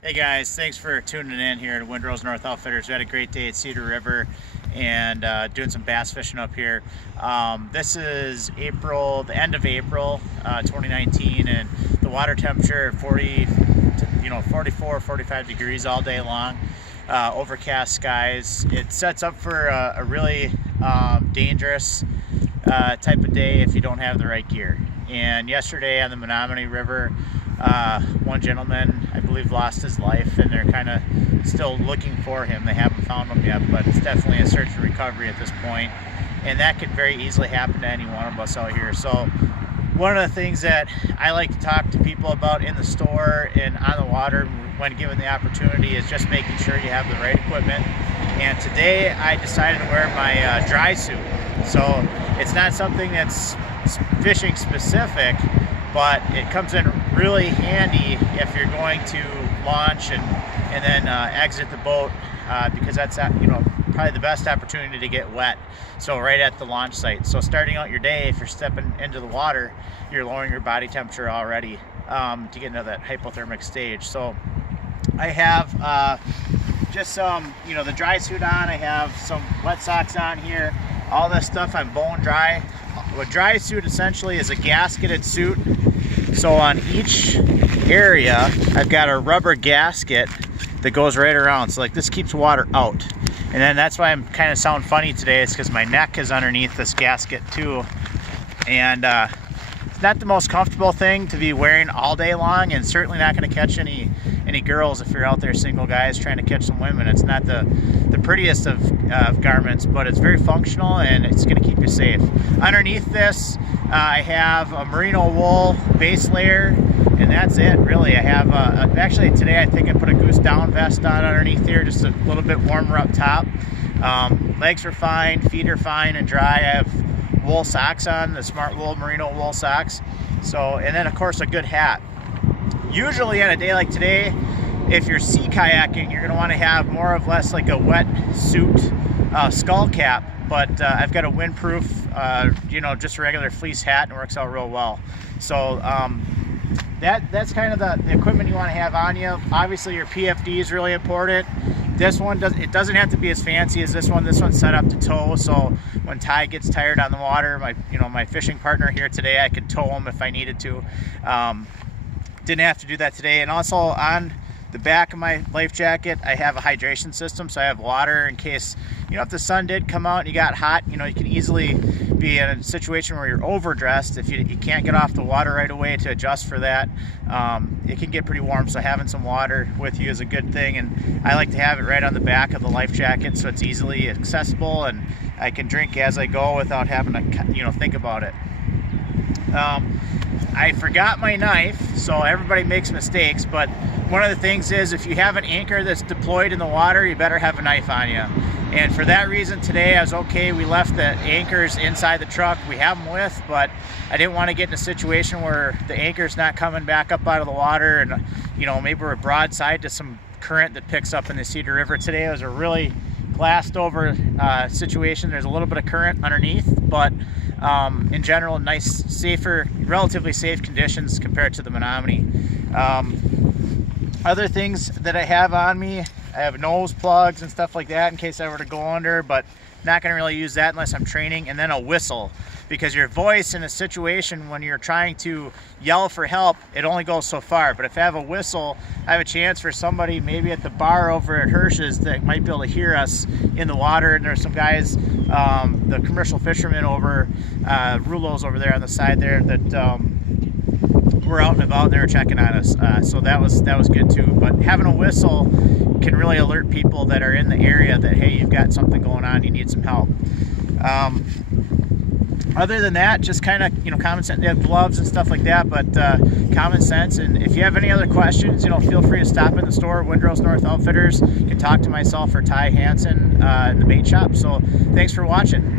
Hey guys, thanks for tuning in here at Windrose North Outfitters. We had a great day at Cedar River and doing some bass fishing up here. This is April, the end of April 2019, and the water temperature 44, 45 degrees all day long. Overcast skies. It sets up for a really dangerous type of day if you don't have the right gear. And yesterday on the Menominee River, one gentleman, I believe, lost his life, and they're kind of still looking for him. They haven't found him yet, but it's definitely a search and recovery at this point, and that could very easily happen to any one of us out here. So one of the things that I like to talk to people about in the store and on the water when given the opportunity is just making sure you have the right equipment. And today I decided to wear my dry suit. So it's not something that's fishing specific, but it comes in really handy if you're going to launch and then exit the boat, because that's probably the best opportunity to get wet. So right at the launch site. So starting out your day, if you're stepping into the water, you're lowering your body temperature already to get into that hypothermic stage. So I have just some, the dry suit on. I have some wet socks on here. All this stuff I'm bone dry. A dry suit essentially is a gasketed suit. So on each area, I've got a rubber gasket that goes right around. So like this keeps water out. And then that's why I'm kind of sound funny today. It's because my neck is underneath this gasket too. And it's not the most comfortable thing to be wearing all day long, and certainly not going to catch any girls if you're out there single guys trying to catch some women. It's not the prettiest of garments, but it's very functional and it's going to keep you safe. Underneath this, I have a merino wool base layer, and that's it really. I have actually today I think I put a goose down vest on underneath here, just a little bit warmer up top. Legs are fine, feet are fine and dry. I have wool socks on, the Smart Wool merino wool socks. So, and then of course a good hat. Usually on a day like today, if you're sea kayaking, you're going to want to have more or less like a wet suit skull cap, but I've got a windproof, just a regular fleece hat, and it works out real well. So that's kind of the equipment you want to have on you. Obviously your PFD is really important. This one doesn't have to be as fancy as this one. This one's set up to tow, so when Ty gets tired on the water, my fishing partner here today, I could tow him if I needed to. Didn't have to do that today. And also on the back of my life jacket, I have a hydration system, so I have water in case, if the sun did come out and you got hot, you can easily be in a situation where you're overdressed. If you can't get off the water right away to adjust for that, it can get pretty warm, so having some water with you is a good thing. And I like to have it right on the back of the life jacket so it's easily accessible and I can drink as I go without having to think about it. I forgot my knife, so everybody makes mistakes, but one of the things is if you have an anchor that's deployed in the water, you better have a knife on you. And for that reason today I was okay. We left the anchors inside the truck. We have them with, but I didn't want to get in a situation where the anchor's not coming back up out of the water and maybe we're broadside to some current that picks up in the Cedar River. Today it was a really glassed over situation. There's a little bit of current underneath, but in general, nice, safer, relatively safe conditions compared to the Menominee. Other things that I have on me, I have nose plugs and stuff like that in case I were to go under, but not going to really use that unless I'm training. And then a whistle, because your voice in a situation when you're trying to yell for help, it only goes so far. But if I have a whistle, I have a chance for somebody maybe at the bar over at Hirsch's that might be able to hear us in the water. And there's some guys, the commercial fishermen over Rulo's over there on the side there, that were out and about and they were checking on us. So that was good too. But having a whistle can really alert people that are in the area that, hey, you've got something going on, you need some help. Other than that, just kind of, common sense. They have gloves and stuff like that, but common sense. And if you have any other questions, feel free to stop in the store, Windrose North Outfitters. You can talk to myself or Ty Hansen in the bait shop. So thanks for watching.